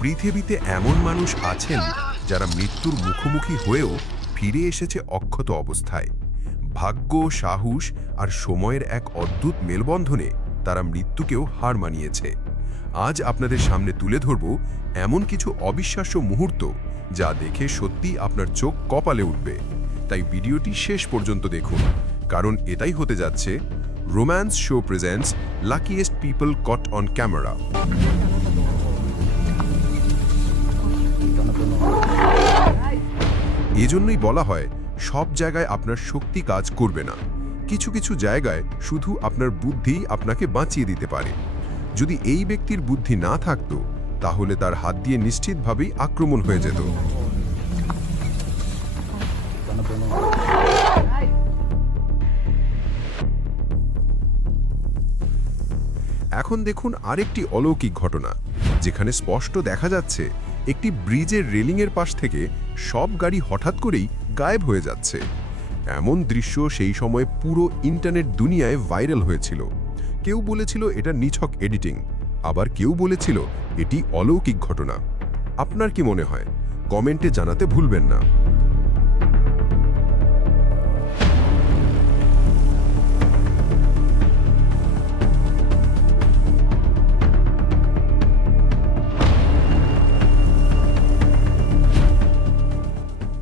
পৃথিবীতে এমন মানুষ আছেন যারা মৃত্যুর মুখোমুখি হয়েও ফিরে এসেছে অক্ষত অবস্থায়। ভাগ্য, সাহস আর সময়ের এক অদ্ভুত মেলবন্ধনে তারা মৃত্যুকেও হার মানিয়েছে। আজ আপনাদের সামনে তুলে ধরব এমন কিছু অবিশ্বাস্য মুহূর্ত যা দেখে সত্যি আপনার চোখ কপালে উঠবে। তাই ভিডিওটি শেষ পর্যন্ত দেখুন, কারণ এটাই হতে যাচ্ছে romance show presents luckiest people caught on camera. এজন্যই বলা হয় সব জায়গায় আপনার শক্তি কাজ করবে না। কিছু কিছু জায়গায় শুধু আপনার বুদ্ধিই আপনাকে বাঁচিয়ে দিতে পারে। যদি এই ব্যক্তির বুদ্ধি না থাকতো তাহলে তার হাত দিয়ে নিশ্চিতভাবেই আক্রমণ হয়ে যেত। এখন দেখুন আরেকটি অলৌকিক ঘটনা, যেখানে স্পষ্ট দেখা যাচ্ছে একটি ব্রিজের রেলিংয়ের পাশ থেকে সব গাড়ি হঠাৎ করেই গায়েব হয়ে যাচ্ছে। এমন দৃশ্য সেই সময় পুরো ইন্টারনেট দুনিয়ায় ভাইরাল হয়েছিল। কেউ বলেছিল এটা নিছক এডিটিং, আবার কেউ বলেছিল এটি অলৌকিক ঘটনা। আপনার কি মনে হয়? কমেন্টে জানাতে ভুলবেন না।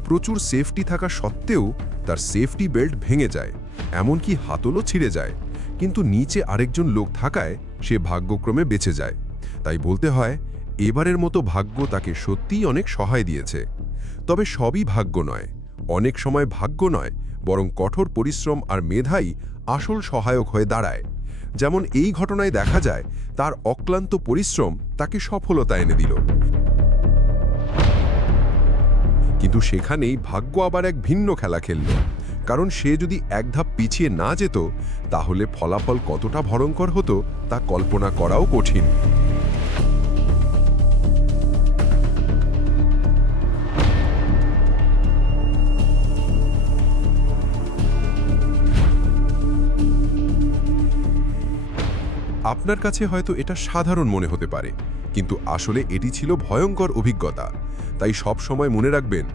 প্রচুর সেফটি থাকা সত্ত্বেও তার সেফটি বেল্ট ভেঙে যায়, এমনকি হাতলও ছিঁড়ে যায়। কিন্তু নিচে আরেকজন লোক থাকায় সে ভাগ্যক্রমে বেঁচে যায়। তাই বলতে হয় এবারের মতো ভাগ্য তাকে সত্যিই অনেক সহায় দিয়েছে। তবে সবই ভাগ্য নয়। অনেক সময় ভাগ্য নয়, বরং কঠোর পরিশ্রম আর মেধাই আসল সহায়ক হয়ে দাঁড়ায়। যেমন এই ঘটনায় দেখা যায় তার অক্লান্ত পরিশ্রম তাকে সফলতা এনে দিল। কিন্তু সেখানেই ভাগ্য আবার এক ভিন্ন খেলা খেলল, কারণ সে যদি এক ধাপ পিছিয়ে না যেত তাহলে ফলাফল কতটা ভয়ঙ্কর হতো তা কল্পনা করাও কঠিন। আপনার কাছে হয়তো এটা সাধারণ মনে হতে পারে, কিন্তু আসলে এটি ছিল ভয়ঙ্কর অভিজ্ঞতা। তাই সব সময় মনে রাখবেন,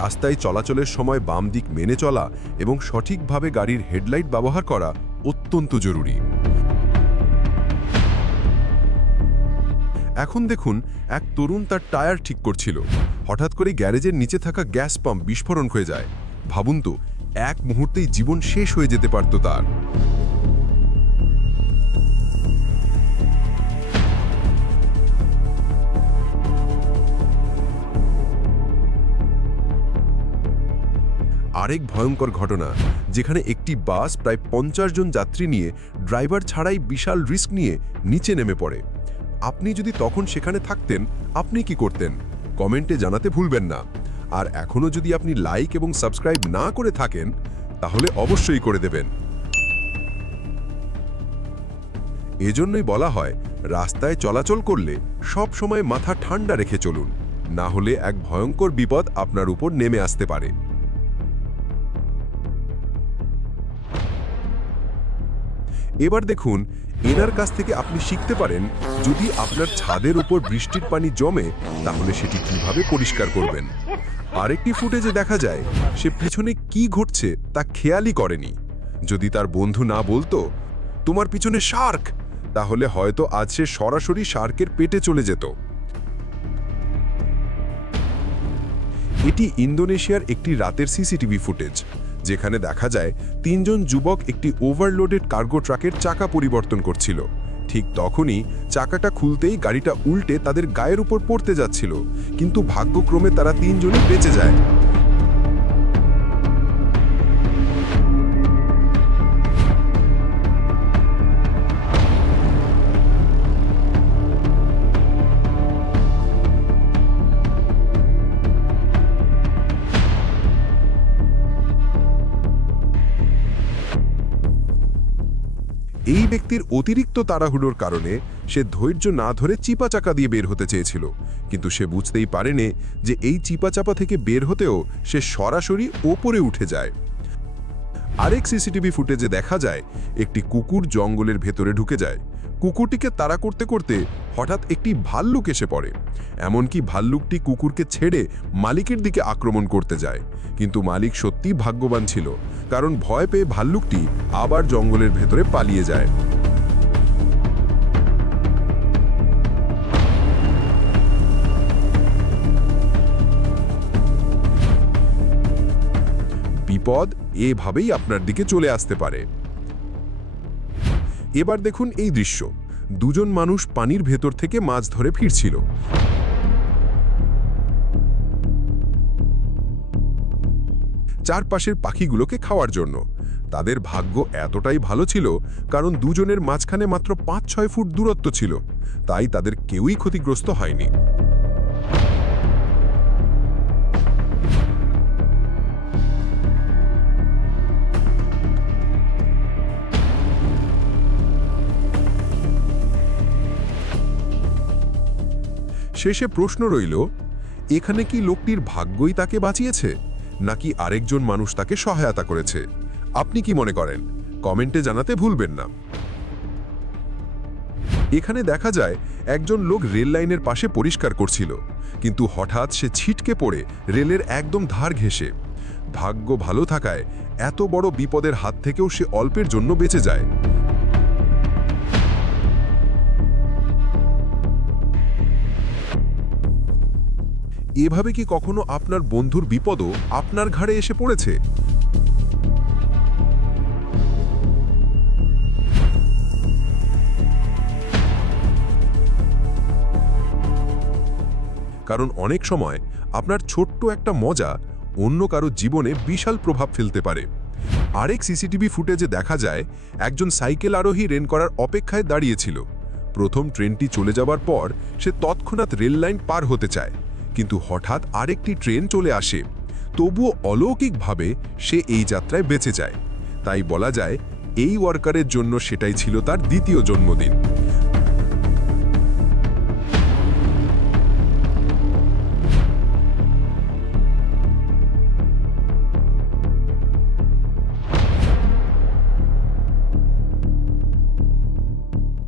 রাস্তায় চলাচলের সময় বাম দিক মেনে চলা এবং সঠিকভাবে গাড়ির হেডলাইট ব্যবহার করা অত্যন্ত জরুরি। এখন দেখুন এক তরুণ তার টায়ার ঠিক করছিল। হঠাৎ করে গ্যারেজের নিচে থাকা গ্যাস পাম্প বিস্ফোরণ হয়ে যায়। ভাবুন তো, এক মুহূর্তেই জীবন শেষ হয়ে যেতে পারত তার। আরেক ভয়ঙ্কর ঘটনা, যেখানে একটি বাস প্রায় 50 জন যাত্রী নিয়ে ড্রাইভার ছাড়াই বিশাল রিস্ক নিয়ে নিচে নেমে পড়ে। আপনি যদি তখন সেখানে থাকতেন, আপনি কি করতেন? কমেন্টে জানাতে ভুলবেন না। আর এখনও যদি আপনি লাইক এবং সাবস্ক্রাইব না করে থাকেন তাহলে অবশ্যই করে দেবেন। এজন্যই বলা হয় রাস্তায় চলাচল করলে সব সময় মাথা ঠান্ডা রেখে চলুন, না হলে এক ভয়ঙ্কর বিপদ আপনার উপর নেমে আসতে পারে। এবার দেখুন এনার কাছ থেকে আপনি শিখতে পারেন, যদি আপনার ছাদের উপর বৃষ্টির পানি জমে তাহলে সেটি কিভাবে পরিষ্কার করবেন। আরেকটি ফুটেজে দেখা যায় সে পিছনে কি ঘটছে তা খেয়ালই করেনি। যদি তার বন্ধু না বলতো তোমার পিছনে শার্ক, তাহলে হয়তো আজ সে সরাসরি শার্কের পেটে চলে যেত। এটি ইন্দোনেশিয়ার একটি রাতের সিসিটিভি ফুটেজ, যেখানে দেখা যায় 3 জন যুবক একটি ওভারলোডেড কার্গো ট্রাকের চাকা পরিবর্তন করছিল। ঠিক তখনই চাকাটা খুলতেই গাড়িটা উল্টে তাদের গায়ের উপর পড়তে যাচ্ছিল, কিন্তু ভাগ্যক্রমে তারা 3 জনই বেঁচে যায়। এই ব্যক্তির অতিরিক্ত তাড়াহুড়োর কারণে সে ধৈর্য না ধরে চিপা চাকা দিয়ে বের হতে চেয়েছিল, কিন্তু সে বুঝতেই পারেনি যে এই চিপা চাপা থেকে বের হতেও সে সরাসরি ওপরে উঠে যায়। আরেক সিসিটিভি ফুটেজে দেখা যায় একটি কুকুর জঙ্গলের ভেতরে ঢুকে যায়। কুকুরটিকে তাড়া করতে করতে হঠাৎ একটি ভাল্লুক এসে পড়ে। এমনকি ভাল্লুকটি কুকুরকে ছেড়ে মালিকের দিকে আক্রমণ করতে যায়, কিন্তু মালিক সত্যিই ভাগ্যবান ছিল, কারণ ভয় পেয়ে ভাল্লুকটি আবার জঙ্গলের ভেতরে পালিয়ে যায়। বিপদ এভাবেই আপনার দিকে চলে আসতে পারে। এবার দেখুন এই দৃশ্য, দুজন মানুষ পানির ভেতর থেকে মাছ ধরে ফিরছিল। চারপাশের পাখিগুলোকে খাওয়ার জন্য। তাদের ভাগ্য এতটাই ভালো ছিল কারণ দুজনের মাঝখানে মাত্র 5-6 ফুট দূরত্ব ছিল, তাই তাদের কেউই ক্ষতিগ্রস্ত হয়নি। শেষে প্রশ্ন রইল, এখানে কি লোকটির ভাগ্যই তাকে বাঁচিয়েছে, নাকি আরেকজন মানুষ তাকে সহায়তা করেছে? আপনি কি মনে করেন? কমেন্টে জানাতে ভুলবেন না। এখানে দেখা যায় একজন লোক রেল লাইনের পাশে পরিষ্কার করছিল, কিন্তু হঠাৎ সে ছিটকে পড়ে রেলের একদম ধার ঘেঁষে। ভাগ্য ভালো থাকায় এত বড় বিপদের হাত থেকেও সে অল্পের জন্য বেঁচে যায়। এভাবে কি কখনো আপনার বন্ধুর বিপদও আপনার ঘাড়ে এসে পড়েছে? কারণ অনেক সময় আপনার ছোট্ট একটা মজা অন্য কারো জীবনে বিশাল প্রভাব ফেলতে পারে। আরেক সিসিটিভি ফুটেজে দেখা যায় একজন সাইকেল আরোহী রেল করার অপেক্ষায় দাঁড়িয়েছিল। প্রথম ট্রেনটি চলে যাবার পর সে তৎক্ষণাৎ রেল লাইন পার হতে চায়, কিন্তু হঠাৎ আরেকটি ট্রেন চলে আসে। তবুও অলৌকিকভাবে সে এই যাত্রায় বেঁচে যায়। তাই বলা যায় এই ওয়ার্কারের জন্য সেটাই ছিল তার দ্বিতীয় জন্মদিন।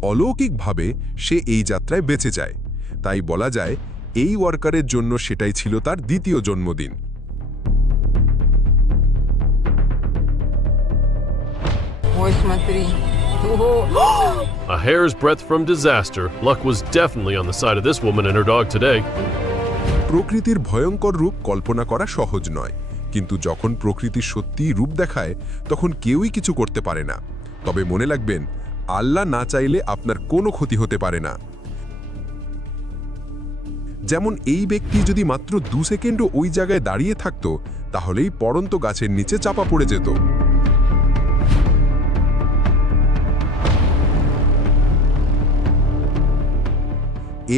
অলৌকিকভাবে সে এই যাত্রায় বেঁচে যায়, তাই বলা যায় এই ওয়ার্কারের জন্য সেটাই ছিল তার দ্বিতীয় জন্মদিন। A hair's breadth from disaster. Luck was definitely on the side of this woman and her dog today. প্রকৃতির ভয়ঙ্কর রূপ কল্পনা করা সহজ নয়, কিন্তু যখন প্রকৃতি সত্যিই রূপ দেখায় তখন কেউই কিছু করতে পারে না। তবে মনে রাখবেন, আল্লাহ না চাইলে আপনার কোনো ক্ষতি হতে পারে না। যেমন এই ব্যক্তি যদি মাত্র 2 সেকেন্ডও ওই জায়গায় দাঁড়িয়ে থাকত, তাহলেই পড়ন্ত গাছের নিচে চাপা পড়ে যেত।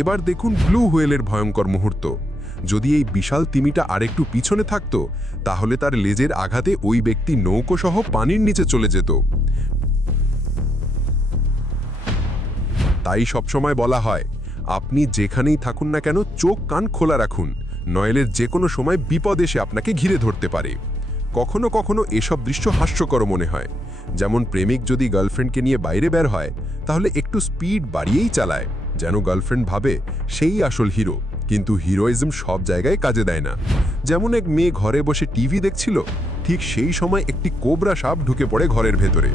এবার দেখুন ব্লু হোয়েলের ভয়ঙ্কর মুহূর্ত। যদি এই বিশাল তিমিটা আরেকটু পিছনে থাকত, তাহলে তার লেজের আঘাতে ওই ব্যক্তি নৌকোসহ পানির নিচে চলে যেত। তাই সবসময় বলা হয়, আপনি যেখানেই থাকুন না কেন চোখ কান খোলা রাখুন, নইলে যে কোনো সময় বিপদ এসে আপনাকে ঘিরে ধরতে পারে। কখনো কখনো এসব দৃশ্য হাস্যকর মনে হয়। যেমন প্রেমিক যদি গার্লফ্রেন্ডকে নিয়ে বাইরে বের হয়, তাহলে একটু স্পিড বাড়িয়েই চালায়, যেন গার্লফ্রেন্ড ভাবে সেই আসল হিরো। কিন্তু হিরোইজম সব জায়গায় কাজে দেয় না। যেমন এক মেয়ে ঘরে বসে টিভি দেখছিল, ঠিক সেই সময় একটি কোবরা সাপ ঢুকে পড়ে ঘরের ভেতরে।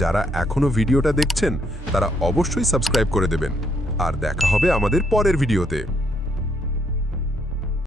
যারা এখনো ভিডিওটা দেখছেন তারা অবশ্যই সাবস্ক্রাইব করে দেবেন। আর দেখা হবে আমাদের পরের ভিডিওতে।